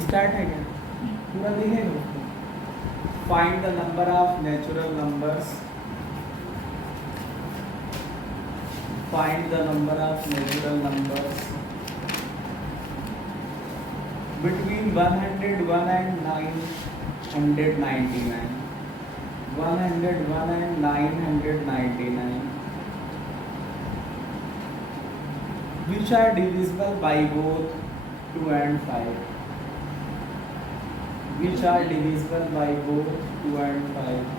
Start है क्या? पूरा देखेगा उसको। Find the number of natural numbers, find the number of natural numbers between 101 and 999, 101 and 999, which are divisible by both 2 and 5, which are divisible by both 2 and 5,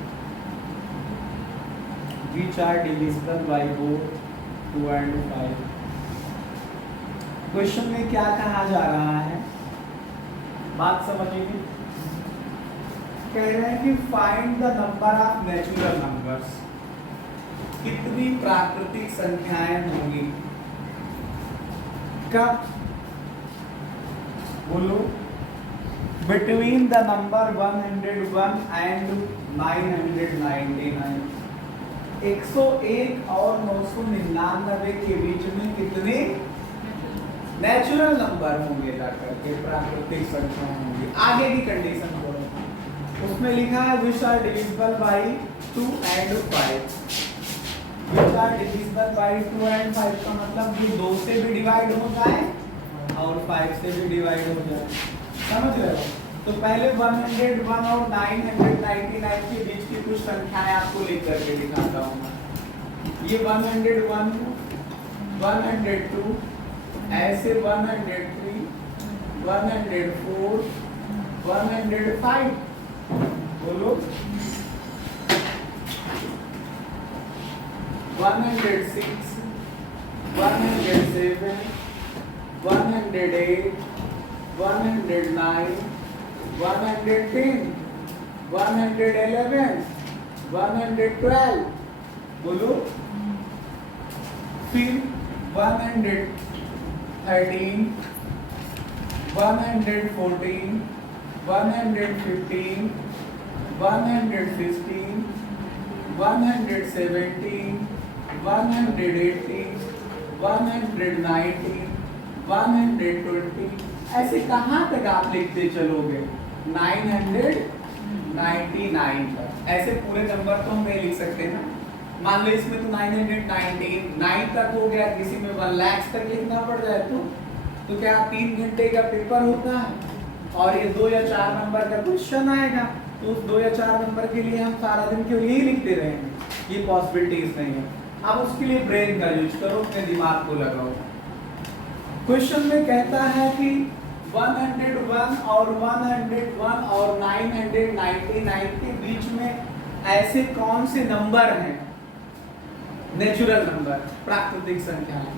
which are divisible by both 2 and 5। Question में क्या कहा जा रहा है, बात समझिए। कह रहे हैं कि find the number of natural numbers, कितनी प्राकृतिक संख्याएं होंगी, कब, बोलो, बिटवीन द नंबर 101 एंड 999, 101 और 999 के बीच में कितने नेचुरल नंबर होंगे, जाकर के प्राकृतिक संख्या होंगी। आगे की कंडीशन बोलो, उसमें लिखा है which are divisible by 2 and 5, which are divisible by 2 and 5 का मतलब जो 2 से भी डिवाइड हो जाए और 5 से भी डिवाइड हो जाए, समझ रहे हो? तो पहले 101 और 999 के बीच की कुछ संख्याएं आपको लेकर के दिखाता हूँ। ये 101, 102, ऐसे 103, 104, 105, बोलो, 106, 107, 108, 109, 110, 111, 112, बोलो, फिर 113, 114, 115, 116, 117, 118, 119, 120, ऐसे कहाँ तक आप लिखते चलोगे? 999 तक। ऐसे पूरे नंबर तो हम नहीं लिख सकते ना। मान लो इसमें तो 999 तक हो गया, किसी में 1 लाख तक लिखना पड़ जाए तो क्या 3 घंटे का पेपर होता है और ये 2 या 4 नंबर का क्वेश्चन आएगा, तो उस 2 या 4 नंबर के लिए हम सारा दिन क्यों यही लिखते रहेंगे? ये पॉसिबिलिटीज नहीं है। अब उसके लिए ब्रेन का यूज करो, अपने दिमाग को लगाओ। क्वेश्चन में कहता है कि 101 और 999 के बीच में ऐसे कौन से नंबर हैं, नेचुरल नंबर, प्राकृतिक संख्याएं,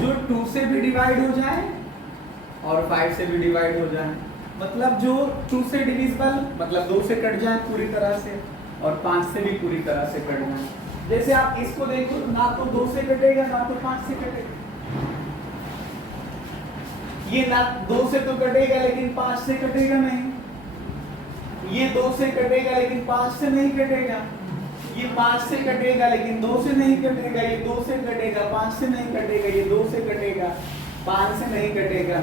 जो 2 से भी डिवाइड हो जाए और 5 से भी डिवाइड हो जाए। मतलब जो 2 से डिविजिबल मतलब 2 से कट जाए पूरी तरह से और 5 से भी पूरी तरह से कट जाए। जैसे आप इसको देखो, ना तो 2 से कटेगा ना तो 5 से कटेगा। ये ना 2 से तो कटेगा लेकिन 5 से कटेगा नहीं, ये 2 से कटेगा लेकिन 5 से नहीं कटेगा, ये 5 से कटेगा लेकिन 2 से नहीं कटेगा, ये 2 से कटेगा 5 से नहीं कटेगा, ये 2 से कटेगा 5 से नहीं कटेगा।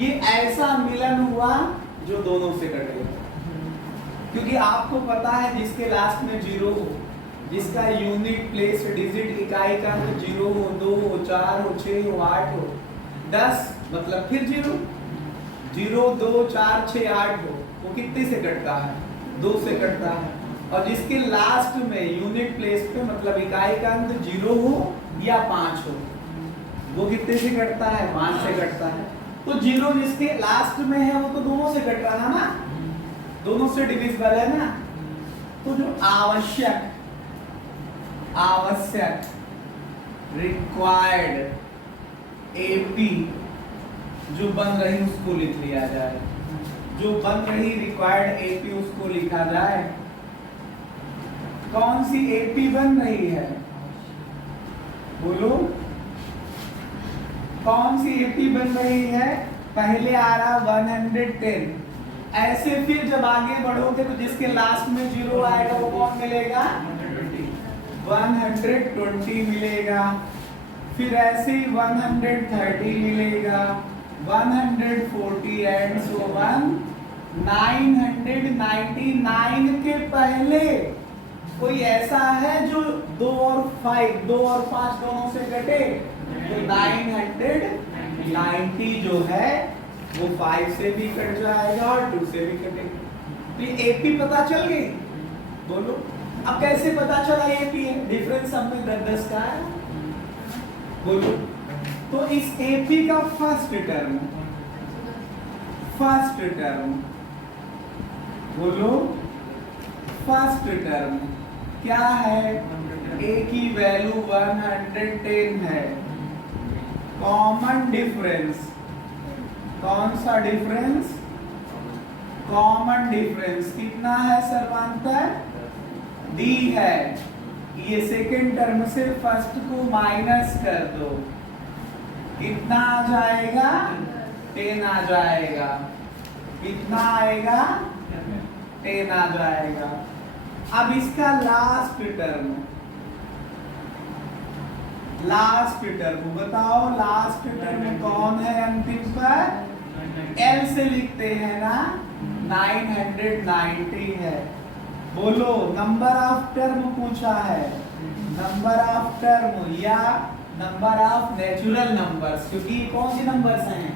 ये ऐसा मिलन हुआ जो दोनों से कटेगा, क्योंकि आपको पता है जिसके लास्ट में 0 हो, जिसका यूनिट प्लेस डिजिट इकाई का 0 हो, 2 हो, 4 हो, 6 हो, 8 हो, 10 मतलब फिर 0, 0, 2, 4, 6, 8 हो, वो कितने से कटता है? 2 से कटता है। और जिसके लास्ट में यूनिट प्लेस पे मतलब इकाई का अंक 0 हो या 5 हो, वो कितने से कटता है? 5 से कटता है। तो 0 जिसके लास्ट में है वो तो दोनों से कट रहा है ना, दोनों से डिविजिबल है ना। तो जो आवश्यक रिक्वायर्ड एपी जो बन रही उसको लिख लिया जाए, जो बन रही रिक्वायर्ड एपी उसको लिखा जाए। कौन सी एपी बन रही है, बोलो, कौन सी एपी बन रही है? पहले आ रहा 110, ऐसे फिर जब आगे बढ़ोगे तो जिसके लास्ट में 0 आएगा वो कौन मिलेगा? 120 मिलेगा। फिर ऐसे ही 130 मिलेगा, 140 एंड सो वन 999 के पहले कोई ऐसा है जो 2 और 5 दोनों से कटे, तो 990 जो है वो 5 से भी कट जाएगा और 2 से भी कटेगा। तो ये एपी पता चल गई, बोलो अब कैसे पता चला एपी है? डिफरेंस हमें 10 का है, बोलो। तो इस एपी का फर्स्ट टर्म बोलो, फर्स्ट टर्म क्या है? ए की वैल्यू 110 है। कॉमन डिफरेंस, कौन सा डिफरेंस? कॉमन डिफरेंस कितना है सर्वांतर? डी है। ये सेकेंड टर्म से फर्स्ट को माइनस कर दो, कितना आ जाएगा? 10 आ जाएगा। कितना आएगा? 10 आ जाएगा। अब इसका लास्ट टर्म बताओ, लास्ट टर्म कौन है? अंतिम पर एल से लिखते हैं ना, 990 है। बोलो नंबर ऑफ टर्म पूछा है, नंबर ऑफ टर्म या नंबर ऑफ नेचुरल नंबर्स, क्योंकि कौन सी नंबर्स हैं?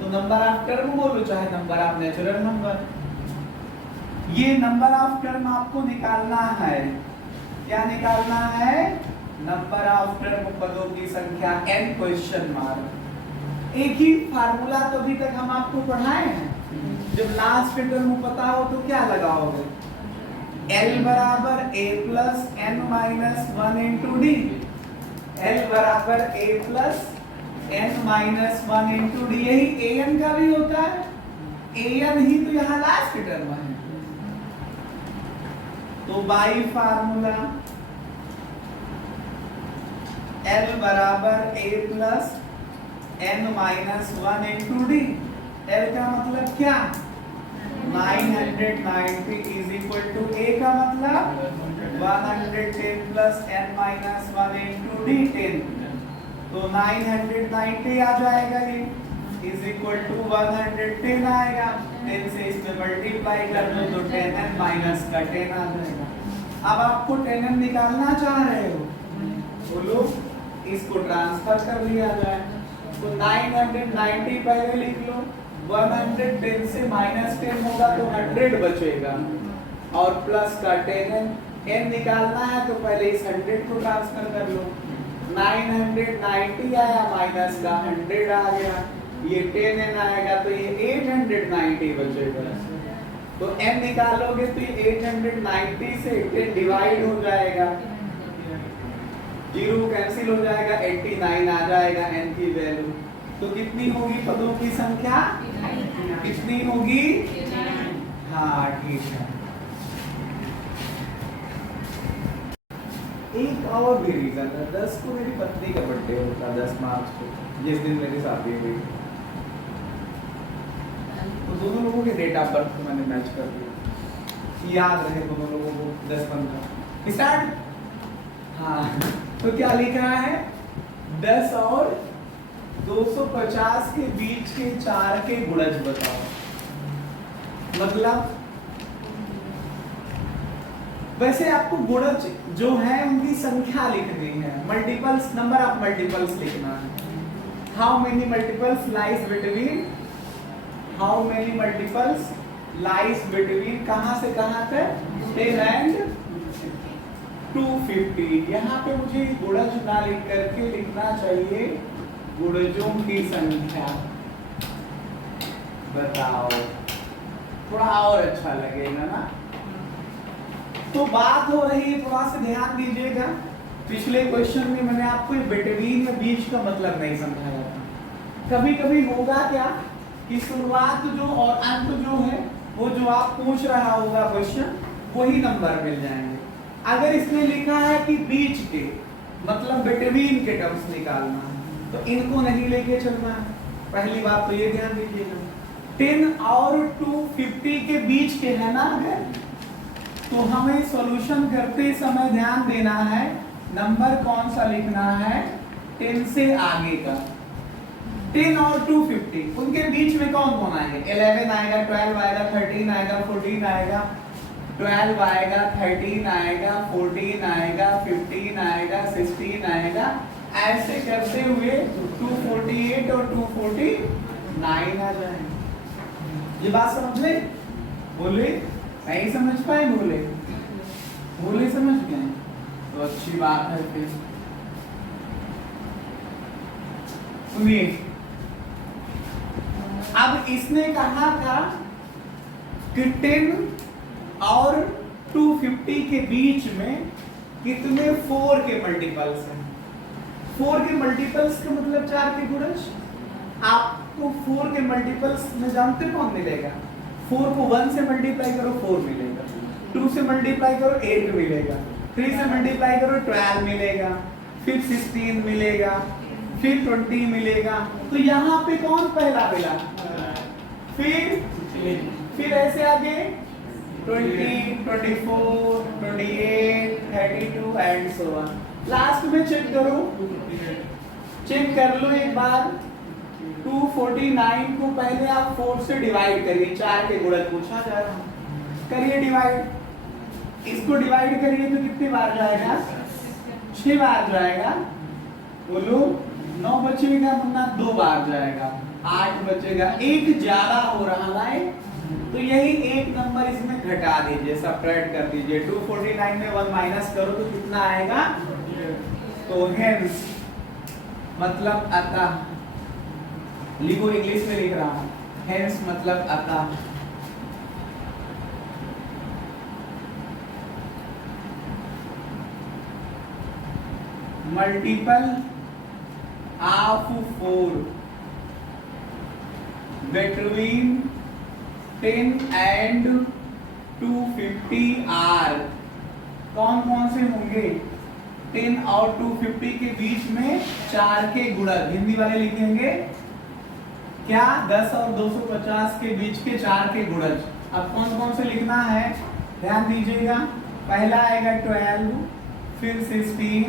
तो नंबर ऑफ टर्म बोलो चाहे नंबर ऑफ नेचुरल नंबर। ये नंबर ऑफ टर्म आपको निकालना है। क्या निकालना है? नंबर ऑफ टर्म, पदों की संख्या n क्वेश्चन मार्क। एक ही फार्मूला तो अभी तक हम आपको पढ़ाए हैं। जब लास्ट टर्म पता हो तो क्या लगाओगे? L बराबर a plus n minus 1 into d. L बराबर a plus n minus 1 into D. यही an का भी होता है, an ही तो यहाँ लास्ट टर्म है। तो बाई फार्मूला L बराबर a plus n minus 1 into d. L का मतलब क्या? 990 इज इक्वल टू a का मतलब 110 plus n minus 1 into D 10। तो 990 आ जाएगा, ये इज इक्वल टू 110 आएगा। 10 से इसमें मल्टीप्लाई कर दो तो 10n माइनस का 10 आ जाएगा। अब आपको 10n निकालना चाह रहे हो, बोलो इसको ट्रांसफर कर लिया जाए। तो 990 पहले लिख लो, 110 से माइनस 10 होगा तो 100 बचेगा और प्लस का 10n। n निकालना है तो पहले इस 100 को ट्रांसफर कर लो। 990 आया माइनस का 100 आ गया, ये 10n आएगा तो ये 890 बचेगा। तो n निकालोगे तो ये 890 से 10 डिवाइड हो जाएगा, 0 कैंसिल हो जाएगा, 89 आ जाएगा n की वैल्यू। तो कितनी होगी पदों की संख्या? कितनी होगी? हाँ ठीक है। एक और भी रीजन है, 10 को मेरी पत्नी का बर्थडे होता, 10 मार्च को, जिस दिन मेरी शादी हुई। तो दोनों लोगों के डेट ऑफ बर्थ को मैंने मैच कर दिया, याद रहे दोनों लोगों को 10-15 स्टार्ट। हाँ तो क्या लिखा है? 10 और 250 के बीच के 4 के गुणज बताओ। मतलब वैसे आपको गुणज जो है उनकी संख्या लिखनी है, मल्टीपल्स, नंबर ऑफ मल्टीपल्स लिखना है। How many multiples lies between, how many multiples lies between कहां से कहां तक? 10 एंड 250। यहाँ पे मुझे गुणज ना लिख करके लिखना चाहिए गुणजों की संख्या। बताओ, थोड़ा और अच्छा लगेगा ना। तो बात हो रही है, थोड़ा सा ध्यान दीजिएगा, पिछले क्वेश्चन में मैंने आपको बिटवीन या बीच का मतलब नहीं समझाया था। कभी कभी होगा क्या कि शुरुआत जो और अंत जो है वो जो आप पूछ रहा होगा क्वेश्चन वही नंबर मिल जाएंगे। अगर इसमें लिखा है कि बीच के मतलब बिटवीन के टर्म्स निकालना है तो इनको नहीं लेके चलना है। पहली बात तो ये ध्यान दीजिएगा, 10 और 250 के बीच के है ना, अगर तो हमें सॉल्यूशन करते समय ध्यान देना है नंबर कौन सा लिखना है, 10 से आगे का। 10 और 250 उनके बीच में कौन कौन आएंगे? 11 आएगा, 12 आएगा, 13 आएगा, 14 आएगा, 12 आएगा, 13 आएगा, 14 आएगा, 15 आएगा, 16 आएगा, ऐसे करते हुए 248 और 249 आ जाएंगे। ये बात समझ ले? बोले नहीं समझ पाए? बोले समझ गए तो अच्छी बात है। फिर सुनिए, अब इसने कहा था कि 10 और 250 के बीच में कितने 4 के मल्टीपल्स हैं? 4 के मल्टीपल्स का मतलब 4 के गुणज। आपको 4 के मल्टीपल्स में जानते कौन मिलेगा? 4 को 1 से मल्टीप्लाई करो 4 मिलेगा, 2 से मल्टीप्लाई करो 8 मिलेगा, 3 से मल्टीप्लाई करो 12 मिलेगा, फिर 16 मिलेगा, फिर 20 मिलेगा। तो यहाँ पे कौन पहला मिला? फिर ऐसे आगे 20, 24, 28, 32 एंड सो ऑन। लास्ट में चेक करो, चेक कर लो एक बार। 249 को पहले आप 4 से डिवाइड करिए, 4 के गुणज पूछा जा रहा है, करिए डिवाइड। इसको डिवाइड करिए तो कितनी बार जाएगा? 6 बार जाएगा। बोलो 9 बचेगा, वरना 2 बार जाएगा, 8 बचेगा, एक ज्यादा हो रहा है। तो यही एक नंबर इसमें घटा दीजिए, सबट्रैक्ट कर दीजिए। 249 में 1 माइनस करो तो कितना आएगा? तो हेंस मतलब अतः, लिखो इंग्लिश में लिख रहा हूं, हेंस मतलब अतः। Multiple of 4 between 10 and 250 are. कौन कौन से होंगे? 10 और 250 के बीच में 4 के गुणज। हिंदी वाले लिखेंगे क्या? 10 और 250 के बीच के 4 के गुणज। अब कौन कौन से लिखना है ध्यान दीजिएगा। पहला आएगा 12, फिर 16,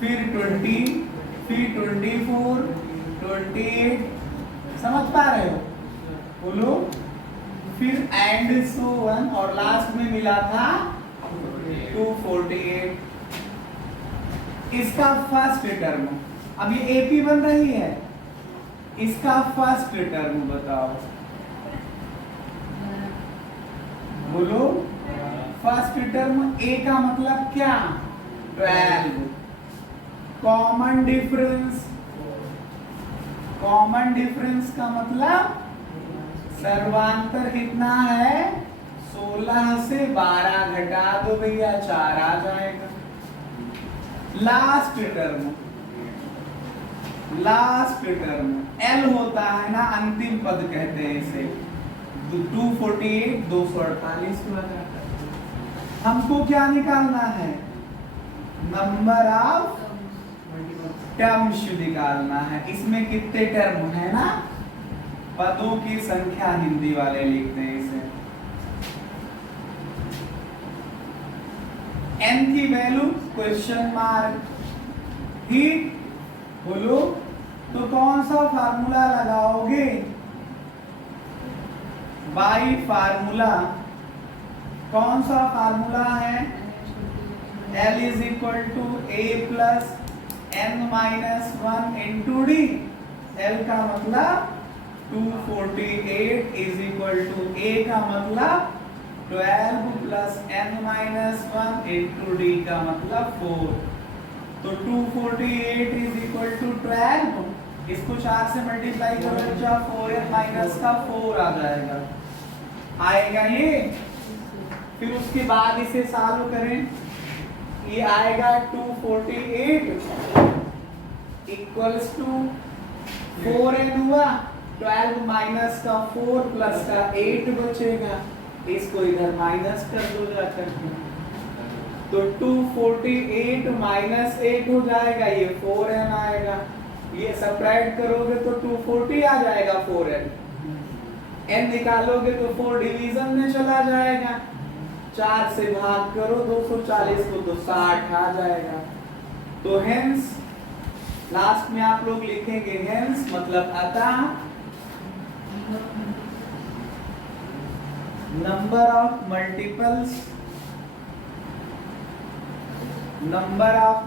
फिर 20, फिर 24, 28, समझ पा रहे हो? बोलो। फिर एंड सो ऑन, और लास्ट में मिला था 248। इसका फर्स्ट टर्म, अब ये एपी बन रही है, इसका फर्स्ट टर्म बताओ। बोलो। फर्स्ट टर्म ए का मतलब क्या? 12। कॉमन डिफरेंस, कॉमन डिफरेंस का मतलब सर्वांतर कितना है? 16 से 12 घटा दो भैया, 4 आ जाएगा। Last term, last term L होता है ना, अंतिम पद कहते हैं इसे। 248 248 हुआ जाता है। हमको क्या निकालना है? नंबर ऑफ टर्म्स निकालना है। इसमें कितने टर्म है ना, पदों की संख्या हिंदी वाले लिखते हैं इसे। n की वैल्यू क्वेश्चन मार्क। ठीक, बोलो। तो कौन सा फार्मूला लगाओगे? By formula. कौन सा फार्मूला है? L is equal to a plus n minus 1 into d. L का मतलब 248 इज इक्वल टू a का मतलब 12 plus n minus 1 into d का मतलब 4। तो 248 इज इक्वल टू 12, इसको 4 से मल्टीप्लाई करो बच्चा, 4n माइनस का 4 आ जाएगा, आएगा ये। फिर उसके बाद इसे सॉल्व करें, ये आएगा 248 इक्वल्स टू 4n हुआ, 12 माइनस का 4 प्लस का 8 बचेगा, इसको इधर माइनस कर दो जाकर। तो 248 माइनस 8 हो जाएगा, ये 4n आएगा। ये सब्ट्रैक्ट करोगे तो 240 आ जाएगा 4n। n निकालोगे तो 4 डिवीजन में चला जाएगा, 4 से भाग करो 240 को तो 60 आ जाएगा। तो हेंस लास्ट में आप लोग लिखेंगे हेंस, मतलब अतः number of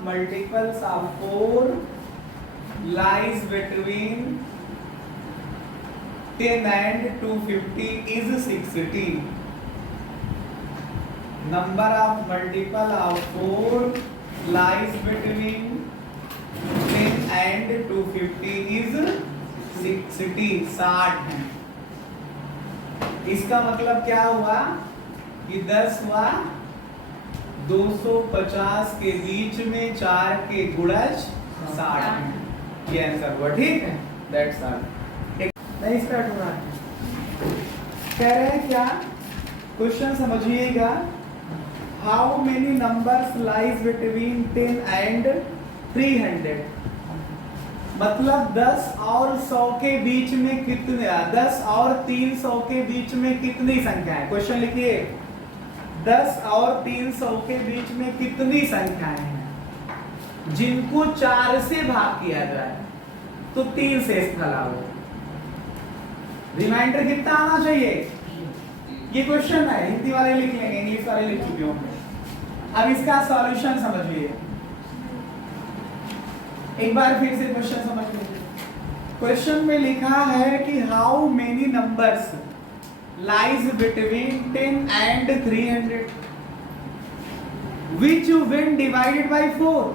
multiples of 4 lies between 10 and 250 is 60. Number of multiple of 4 lies between 10 and 250 is 60 है। इसका मतलब क्या हुआ कि 10 हुआ 250 के बीच में 4 के गुणज 60 है। ये आंसर हुआ, ठीक है, दैट्स ऑल। नहीं स्टार्ट हो रहा है, कह रहे हैं क्या, क्वेश्चन समझिएगा। How many numbers lies between 10 and 300, मतलब 10 और 100 के बीच में कितने, 10 और 300 के बीच में कितनी संख्या है। क्वेश्चन लिखिए, 10 और 300 के बीच में कितनी संख्याएं हैं जिनको 4 से भाग किया जाए तो 3 शेषफल आओ। रिमाइंडर कितना आना चाहिए, ये क्वेश्चन है, हिंदी वाले लिख लेंगे, इंग्लिश वाले लिख चुके होंगे। अब इसका सॉल्यूशन समझिए, एक बार फिर से क्वेश्चन समझ लीजिए। क्वेश्चन में लिखा है कि how many numbers lies between 10 and 300 which when divided by 4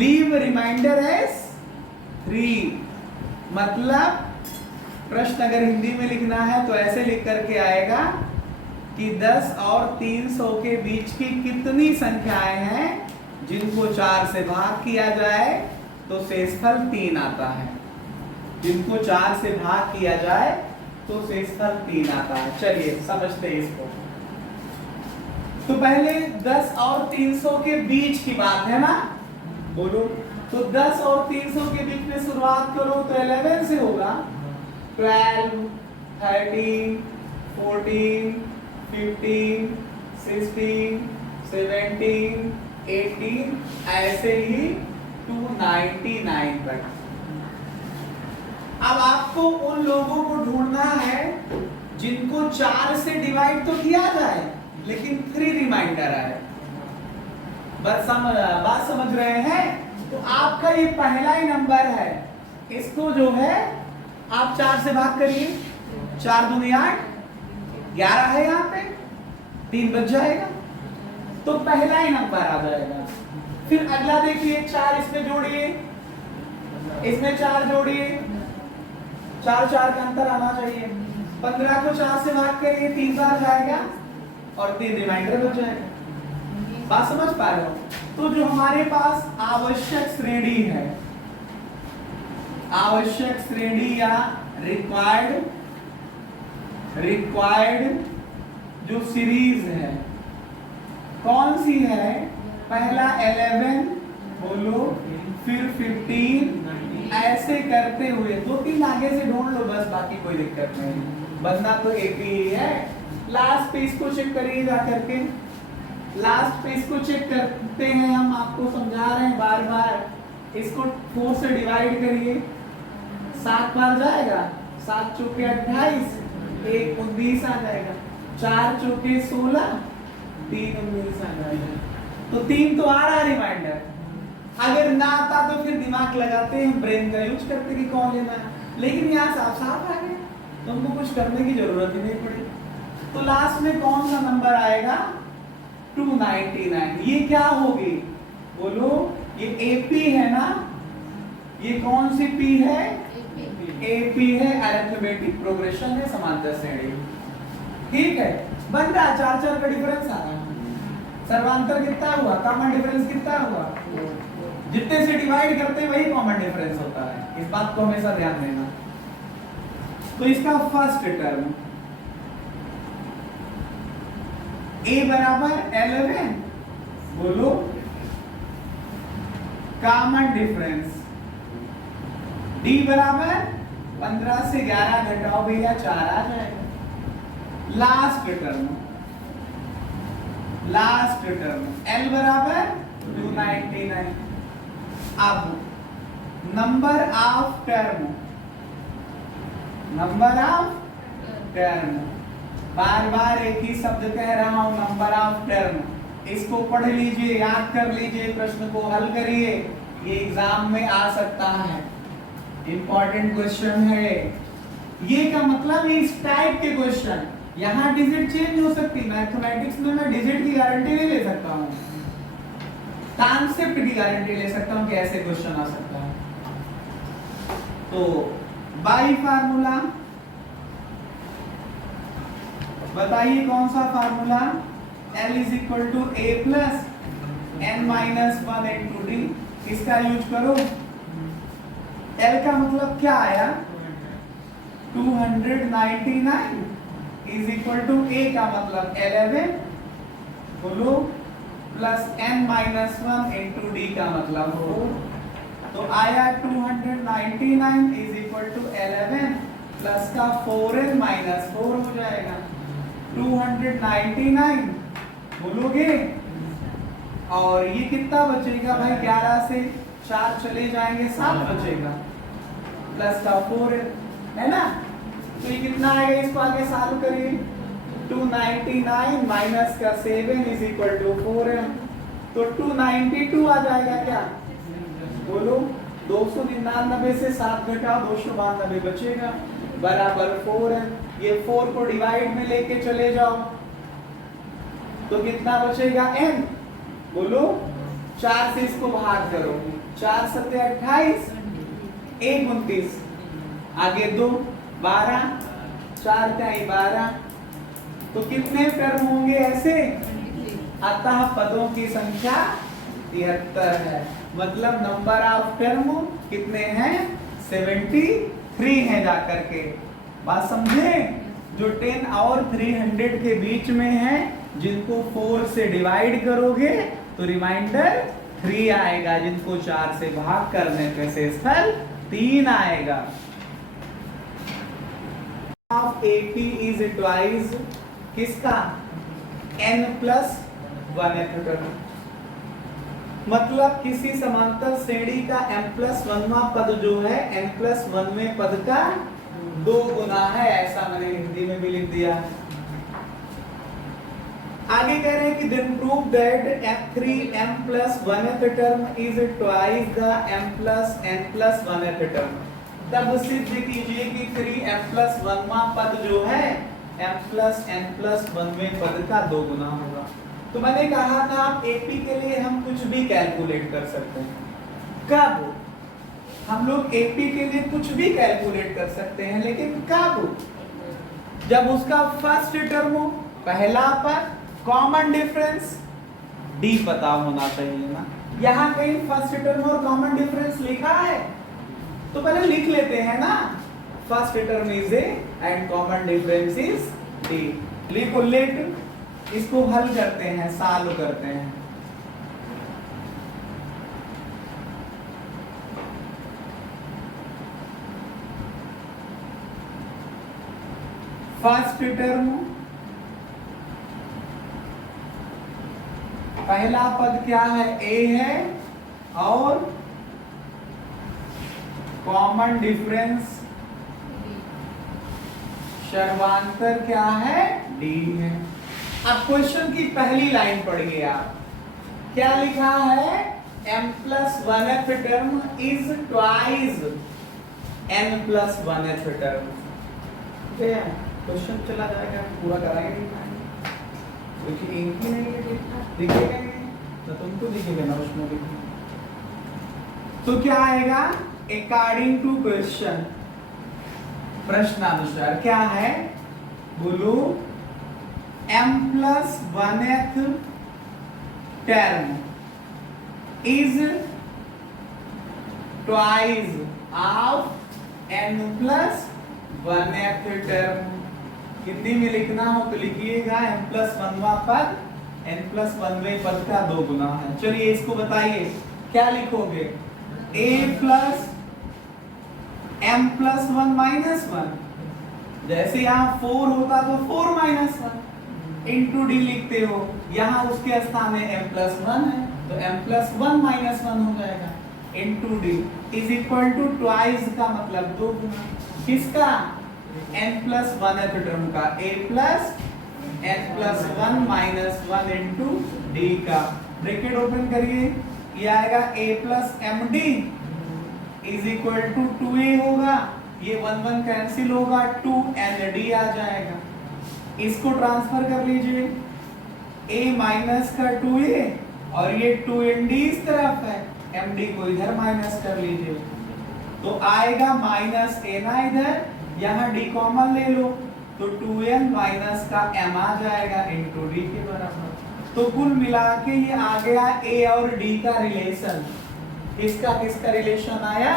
leave remainder as 3। मतलब प्रश्न अगर हिंदी में लिखना है तो ऐसे लिख करके आएगा कि 10 और 300 के बीच की कितनी संख्याएं हैं जिनको 4 से भाग किया जाए तो शेषफल 3 आता है। जिनको 4 से भाग किया जाए तो शेषफल 3 आता है। चलिए समझते हैं इसको। तो पहले 10 और 300 के बीच की बात है ना, बोलो। तो 10 और 300 के बीच में शुरुआत करो तो 11 से होगा, 12, 13, 14, 15, 16, 17, 18, ऐसे ही 299 तक। अब आपको उन लोगों को ढूंढना है जिनको 4 से डिवाइड तो किया जाए लेकिन 3 रिमाइंडर आए। बात समझ रहे हैं? तो आपका ये पहला ही नंबर है, इसको जो है आप 4 से भाग करिए, 4 दूनी 8, 11 है यहाँ पे, 3 बच जाएगा तो पहला ही नंबर आ जाएगा। फिर अगला देखिए, 4 इसमें जोड़िए, इसमें 4 जोड़िए, 4 4 का अंतर आना चाहिए। 15 को 4 से भाग करिए, 3 बार जाएगा और 3 रिमाइंडर बच जाएगा। बात समझ पा रहे हो? तो जो हमारे पास आवश्यक श्रेणी है, आवश्यक श्रेणी या रिक्वायर्ड जो सीरीज है कौन सी है? पहला 11, बोलो, फिर 15, ऐसे करते हुए 2-3 आगे से ढूंढ लो बस, बाकी कोई दिक्कत नहीं, बनना तो एक ही है। लास्ट पे इसको चेक करिए जा करके, लास्ट पे इसको चेक करते हैं, हम आपको समझा रहे हैं बार बार। इसको 4 से डिवाइड करिए, 7 बार जाएगा, 7 चौके 28, 1 19 आ जाएगा, 4 चौके 16, 3 19 आ जाएगा। तो 3 तो आ रहा है रिमाइंडर। अगर ना आता तो फिर दिमाग लगाते हैं, ब्रेन का यूज करते कि कौन लेना है, लेकिन यहाँ साफ साफ आ गया, तुमको कुछ करने की जरूरत ही नहीं पड़ी। तो लास्ट में कौन सा नंबर आएगा? 299। ये क्या होगी? बोलो, ये एपी है ना, ये कौन सी पी है? एपी है, अरिथमेटिक प्रोग्रेशन है, समांतर श्रेणी। ठीक है, बन रहा 4-4 का डिफरेंस आ रहा है। सर्वांतर कितना हुआ? कॉमन डिफरेंस कितना हुआ? जितने से डिवाइड करते हैं वही कॉमन डिफरेंस होता है, इस बात को हमेशा ध्यान देना। तो इसका फर्स्ट टर्म a बराबर 11, बोलो, कॉमन डिफरेंस d बराबर 15 से 11 घटाओ भैया 4 आ जाएगा। लास्ट टर्म L बराबर 299। अब number of term, number of term, बार बार एक ही शब्द कह रहा हूं, नंबर ऑफ टर्म। इसको पढ़ लीजिए, याद कर लीजिए, प्रश्न को हल करिए, ये एग्जाम में आ सकता है, इंपॉर्टेंट क्वेश्चन है। ये का मतलब इस टाइप के क्वेश्चन, यहाँ डिजिट चेंज हो सकती, मैथमेटिक्स में मैं डिजिट की गारंटी नहीं ले सकता हूँ, कॉन्सेप्ट की गारंटी ले सकता हूँ कि ऐसे क्वेश्चन आ सकता है। तो बाई फार्मूला बताइए कौन सा formula, L is equal to a plus n minus one into d, इसका यूज करो। L का मतलब क्या आया, 299 इज इक्वल टू ए का मतलब 11 बोलो plus n minus one into d का मतलब 4। तो आया 299 इज इक्वल टू 11 प्लस का 4n माइनस 4 हो जाएगा। 299 बोलोगे और ये कितना बचेगा भाई, 11 से 4 चले जाएंगे 7 बचेगा, प्लस का 4 है ना। तो ये कितना आएगा, इसको आगे सॉल्व करिए। 299 माइनस का 7 इज इक्वल टू 4 है, तो 292 आ जाएगा क्या, बोलो 299 से 7 घटाओ 292 बचेगा, बराबर 4 है। ये 4 को डिवाइड में लेके चले जाओ तो कितना बचेगा n, बोलो 4 से इसको भाग करो, 4 सत्ते 28, 1 29, आगे 2 12, 4 त्याई 12, तो कितने टर्म होंगे ऐसे, अतः पदों की संख्या 73 है, मतलब नंबर ऑफ टर्म कितने हैं, 73 है जाकर के। बात समझे, जो 10 और 300 के बीच में है, जिनको 4 से डिवाइड करोगे तो रिमाइंडर 3 आएगा, जिनको 4 से भाग करने पे शेषफल 3 आएगा। ऑफ AP इज ट्वाइस किसका, n प्लस 1th टर्म, मतलब किसी समांतर श्रेणी का m प्लस 1वां पद जो है n प्लस 1वें पद का 2 गुना है, ऐसा मैंने हिंदी में भी लिख दिया। आगे कह रहे हैं कि then prove that m3m plus 1th term is twice the m plus n plus 1th term। तब सिद्ध कीजिए कि 3m plus 1वां पद जो है m plus n plus 1वें पद का 2 गुना होगा। तो मैंने कहा था आप AP के लिए हम कुछ भी कैलकुलेट कर सकते हैं। कब हम लोग AP के लिए कुछ भी कैलकुलेट कर सकते हैं, लेकिन कब, जब उसका फर्स्ट टर्म हो, पहला पद, कॉमन डिफरेंस D पता होना चाहिए ना। यहाँ कहीं फर्स्ट टर्म और कॉमन डिफरेंस लिखा है तो पहले लिख लेते हैं ना, first term is A and common difference is D। लिखो, लेट इसको हल करते हैं, सॉल्व करते हैं। फर्स्ट टर्म, पहला पद क्या है, A है, और कॉमन डिफरेंस सर्वांतर क्या है, D है। अब क्वेश्चन की पहली लाइन पढ़िए आप, क्या लिखा है, m plus 1th term is twice n plus 1th term. Question चला जाएगा, पूरा कराएंगे क्योंकि इंक ही नहीं है, दिखेगा नहीं तो तुमको दिखेगा ना उसमें लिखो। तो क्या आएगा, अकॉर्डिंग टू क्वेश्चन, प्रश्नानुसार क्या है, बोलो m plus 1th term is twice of n plus 1th term. Hindi में लिखना हो तो लिखिएगा m प्लस 1वां पद n प्लस 1वें पद का 2 गुना है। चलिए इसको बताइए, क्या लिखोगे, a plus m plus 1 minus 1, जैसे यहाँ 4 होता तो 4 माइनस 1 इंटू डी लिखते हो, यहाँ उसके स्थान में m प्लस 1 है तो m प्लस 1 माइनस 1 हो जाएगा। Into d is equal to twice का मतलब 2 गुना किसका n प्लस 1th टर्म का a plus n plus 1 minus 1 into d का ब्रैकेट ओपन करिए ये आएगा a plus m d is equal to 2a होगा ये 1 1 कैंसिल होगा 2nd आ जाएगा इसको ट्रांसफर कर लीजिए a माइनस का 2a और ये 2nd इस तरफ है md को इधर माइनस कर लीजिए तो आएगा माइनस a ना इधर यहाँ d कॉमन ले लो तो 2n माइनस का m आ जाएगा इनटू d के बराबर तो कुल मिला के ये आ गया a और d का रिलेशन किसका रिलेशन आया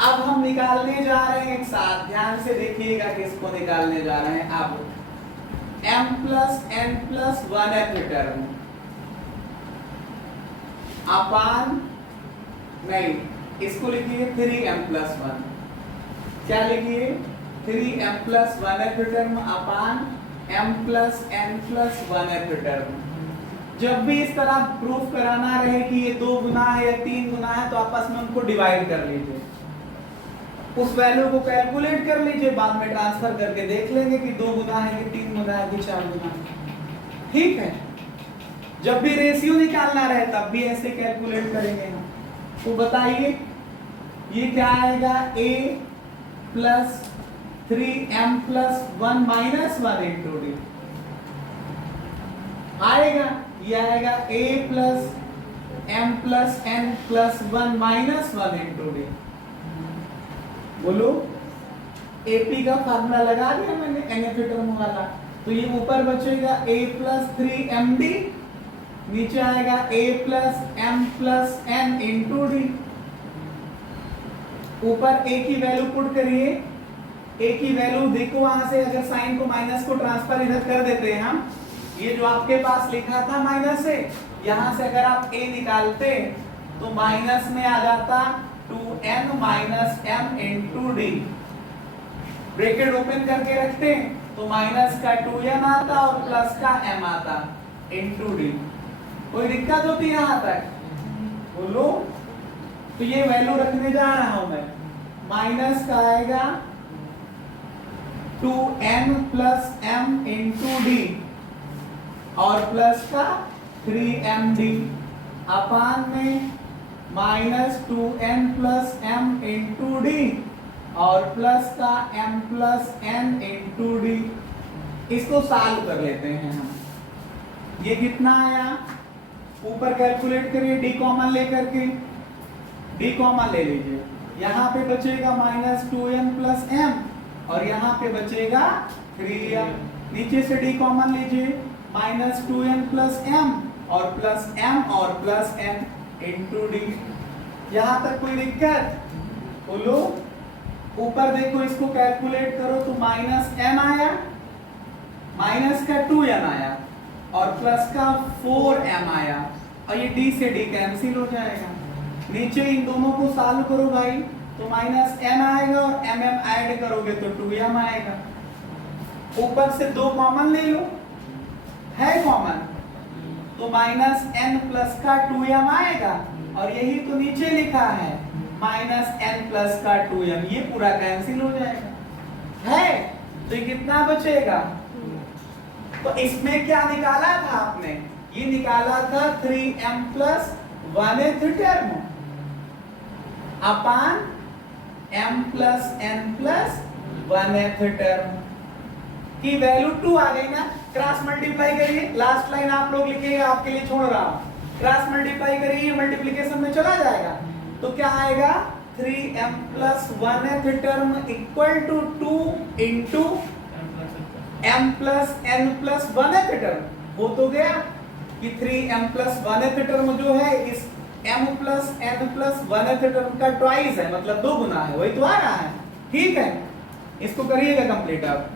अब हम निकालने जा रहे हैं एक साथ ध्यान से देखिएगा किसको निकालने जा रहे हैं अब m plus n plus 1th term अपान नहीं इसको लिखिए 3m प्लस 1 क्या लिखिए 3m प्लस 1th टर्म अपान m plus n plus 1th term जब भी इस तरह प्रूफ कराना रहे कि ये 2 गुना है या 3 गुना है तो आपस में उनको डिवाइड कर लीजिए उस वैल्यू को कैलकुलेट कर लीजिए बाद में ट्रांसफर करके देख लेंगे कि 2 गुना है कि 3 गुना है कि 4 गुना है ठीक है जब भी रेशियो निकालना रहे तब भी ऐसे कैलकुलेट करेंगे हम तो बताइए ये क्या आएगा a plus 3m plus 1 minus 1 into D आएगा ये आएगा a plus m plus n plus 1 minus 1 into D बोलो AP का फार्मूला लगा दिया मैंने nth टर्म वाला तो ये ऊपर बचेगा a प्लस 3md नीचे आएगा a plus m plus n into D ऊपर a की वैल्यू पुट करिए a की वैल्यू देखो वहां से अगर साइन को माइनस को ट्रांसफर इधर कर देते हैं हम ये जो आपके पास लिखा था माइनस से यहां से अगर आप a निकालते तो माइनस में आ जाता 2n minus m into D bracket open करके रखते तो माइनस का 2n आता और प्लस का m आता इंटू डी कोई दिक्कत होती है यहां तक बोलो तो ये वैल्यू रखने जा रहा हूं मैं माइनस का आएगा 2n plus m into D और प्लस का 3md अपान में minus 2n plus m into D और प्लस का m plus n into D इसको सॉल्व कर लेते हैं हम ये कितना आया ऊपर कैलकुलेट करिए d कॉमन लेकर के d कॉमन ले लीजिए यहाँ पे बचेगा माइनस 2n प्लस m और यहाँ पे बचेगा 3m नीचे से d कॉमन लीजिए माइनस 2n प्लस m और प्लस m और प्लस n इंटू डी यहाँ तक कोई दिक्कत बोलो ऊपर देखो इसको कैलकुलेट करो तो माइनस m आया माइनस का 2n आया और प्लस का 4m आया और ये d से d कैंसिल हो जाएगा नीचे इन दोनों को सॉल्व करो भाई तो माइनस m आएगा और mm ऐड करोगे तो 2m आएगा ऊपर से 2 कॉमन ले लो है कॉमन तो माइनस n प्लस का 2m आएगा और यही तो नीचे लिखा है माइनस n प्लस का 2m ये पूरा कैंसिल हो जाएगा है तो ये कितना बचेगा तो इसमें क्या निकाला था आपने ये निकाला था 3m प्लस 1th टर्म अपान m plus n plus 1th term की वैल्यू 2 आ गई ना क्रॉस मल्टीप्लाई करिए लास्ट लाइन आप लोग लिखिएगा आपके लिए छोड़ रहा हूं क्रॉस मल्टीप्लाई करिए मल्टीप्लिकेशन में चला जाएगा तो क्या आएगा 3m plus 1th term equal to 2 into m plus n plus 1th term हो तो गया कि 3m प्लस 1th टर्म जो है इस m plus n plus 1th term का ट्वाइस है मतलब 2 गुना है वही तो आ रहा है ठीक है इसको करिएगा कंप्लीट आप